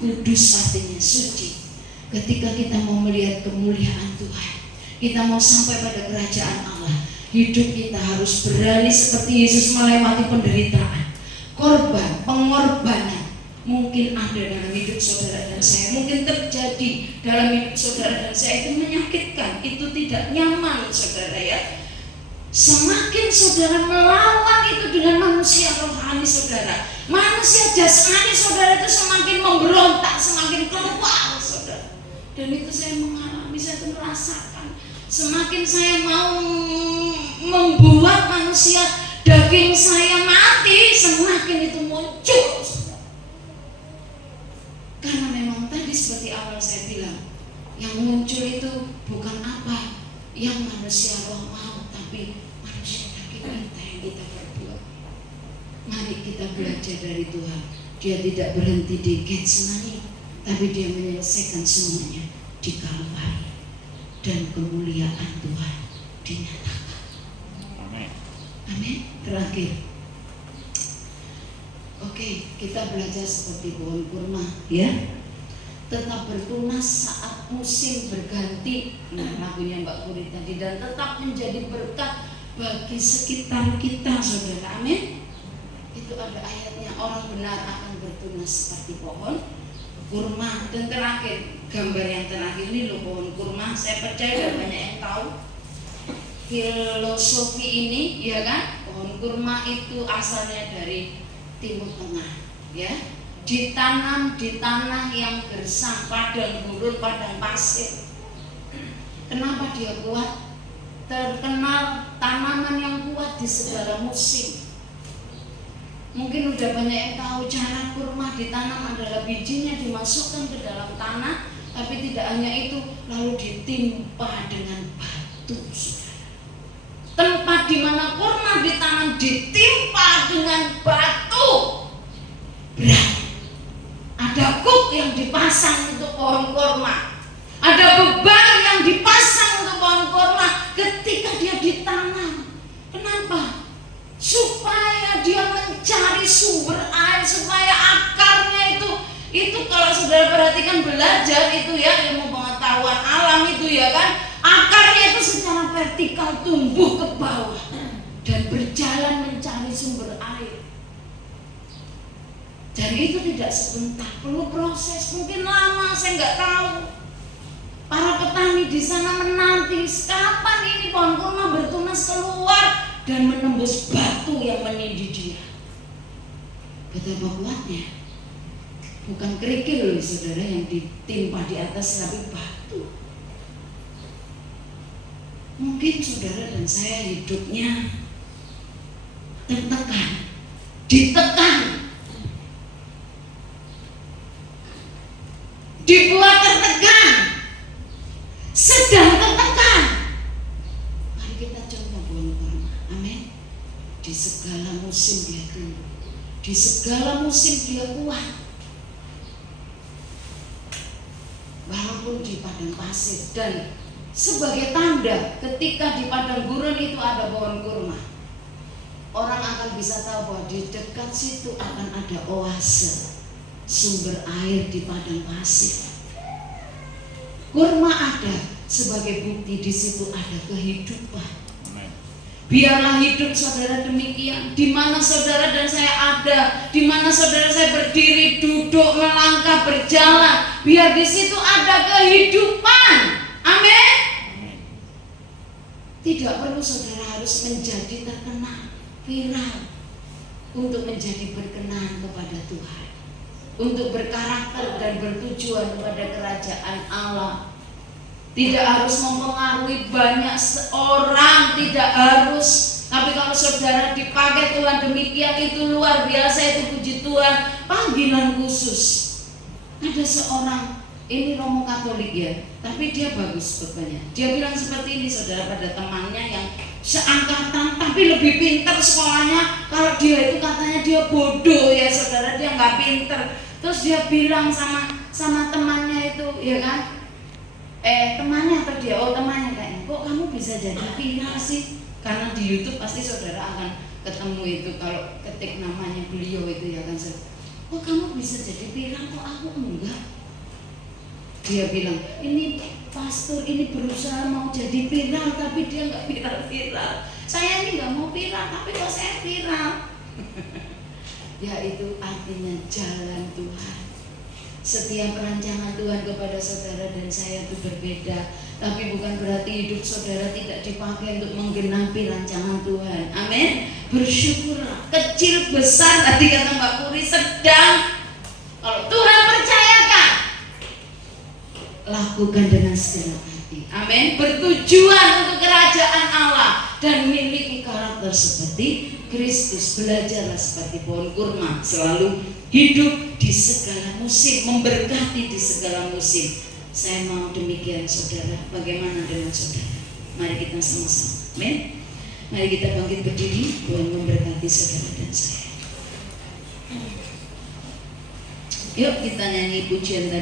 kudus artinya suci. Ketika kita mau melihat kemuliaan Tuhan, kita mau sampai pada kerajaan Allah, hidup kita harus berani seperti Yesus melewati penderitaan, korban, pengorbanan. Mungkin ada dalam hidup saudara dan saya, mungkin terjadi dalam hidup saudara dan saya, itu menyakitkan, itu tidak nyaman saudara ya. Semakin saudara melawan itu dengan manusia rohani saudara, manusia jasmani saudara itu semakin memberontak, semakin keluar saudara. Dan itu saya mengalami, saya merasakan. Semakin saya mau membuat manusia daging saya mati, semakin itu muncul saudara. Karena memang tadi seperti awal saya bilang, yang muncul itu bukan apa yang manusia roh mau, tapi manusia daging kita yang kita perbuat. Mari kita belajar dari Tuhan. Dia tidak berhenti di Getsemani, tapi dia menyelesaikan semuanya di Kalvari, dan kemuliaan Tuhan dinyatakan. Amin. Amin. Terakhir, oke, kita belajar seperti pohon kurma ya, tetap bertunas saat musim berganti. Nah, lagunya Mbak Puri tadi, dan tetap menjadi berkat bagi sekitar kita saudara. Amin. Itu ada ayatnya, orang benar akan bertunas seperti pohon kurma. Dan terakhir, gambar yang terakhir ini loh, pohon kurma. Saya percaya banyak yang tahu filosofi ini ya kan. Pohon kurma itu asalnya dari Timur Tengah ya, ditanam di tanah yang gersang, padang gurun, padang pasir. Kenapa dia kuat? Terkenal tanaman yang kuat di segala musim. Mungkin udah banyak yang tahu cara kurma ditanam adalah bijinya dimasukkan ke dalam tanah, tapi tidak hanya itu, lalu ditimpa dengan batu. Tempat di mana kurma ditanam ditimpa dengan batu berat. Ada kuk yang dipasang untuk pohon kurma, ada beban yang dipasang untuk pohon kurma ketika dia ditanam. Kenapa? Supaya dia mencari sumber air, supaya akarnya itu Itu kalau saudara perhatikan belajar itu ya, ilmu pengetahuan alam itu ya kan, akarnya itu secara vertikal tumbuh ke bawah dan berjalan mencari sumber air. Dan itu tidak sebentar, perlu proses, mungkin lama, saya nggak tahu. Para petani di sana menanti kapan ini pohon kurma bertunas keluar dan menembus batu yang menindih dia. Betapa kuatnya, bukan kerikil loh saudara yang ditimpa di atas, tapi batu. Mungkin saudara dan saya hidupnya tertekan, ditekan, dibuat tertekan, sedang tertekan. Mari kita coba pohon kurma, amin. Di segala musim dia tumbuh, di segala musim dia kuat. Walaupun di padang pasir, dan sebagai tanda ketika di padang gurun itu ada pohon kurma, orang akan bisa tahu bahwa di dekat situ akan ada oase, sumber air di padang pasir. Kurma ada sebagai bukti di situ ada kehidupan. Biarlah hidup saudara demikian, di mana saudara dan saya ada, di mana saudara saya berdiri, duduk, melangkah, berjalan, biar di situ ada kehidupan. Amin. Tidak perlu saudara harus menjadi terkenal, viral, untuk menjadi berkenan kepada Tuhan, untuk berkarakter dan bertujuan kepada kerajaan Allah. Tidak harus mempengaruhi banyak orang, tidak harus. Tapi kalau saudara dipakai Tuhan demikian, itu luar biasa, itu puji Tuhan, panggilan khusus. Ada seorang, ini Romo Katolik ya, tapi dia bagus pokoknya. Dia bilang seperti ini saudara pada temannya yang seangkatan tapi lebih pintar sekolahnya. Kalau dia itu katanya dia bodoh ya saudara, dia nggak pintar. Terus dia bilang sama temannya itu, ya kan? Temannya atau dia? Oh temannya kayaknya. Kok kamu bisa jadi viral sih? Karena di YouTube pasti saudara akan ketemu itu, kalau ketik namanya beliau itu ya kan. Kok kamu bisa jadi viral, kok aku enggak? Dia bilang, ini pastor ini berusaha mau jadi viral tapi dia nggak viral. Saya ini nggak mau viral tapi kok saya viral. Ya itu artinya jalan Tuhan. Setiap rancangan Tuhan kepada saudara dan saya itu berbeda, tapi bukan berarti hidup saudara tidak dipakai untuk menggenapi rancangan Tuhan. Amin. Bersyukurlah, kecil besar tadi kata Mbak Puri, sedang, kalau Tuhan percayakan, lakukan dengan segenap hati. Amin. Bertujuan untuk kerajaan Allah dan miliki karakter seperti Kristus. Belajarlah seperti pohon kurma, selalu hidup di segala musim, memberkati di segala musim. Saya mau demikian saudara. Bagaimana dengan saudara? Mari kita sama-sama. Amin. Mari kita bangkit berdiri. Tuhan memberkati saudara dan saya. Yuk kita nyanyi pujian tadi.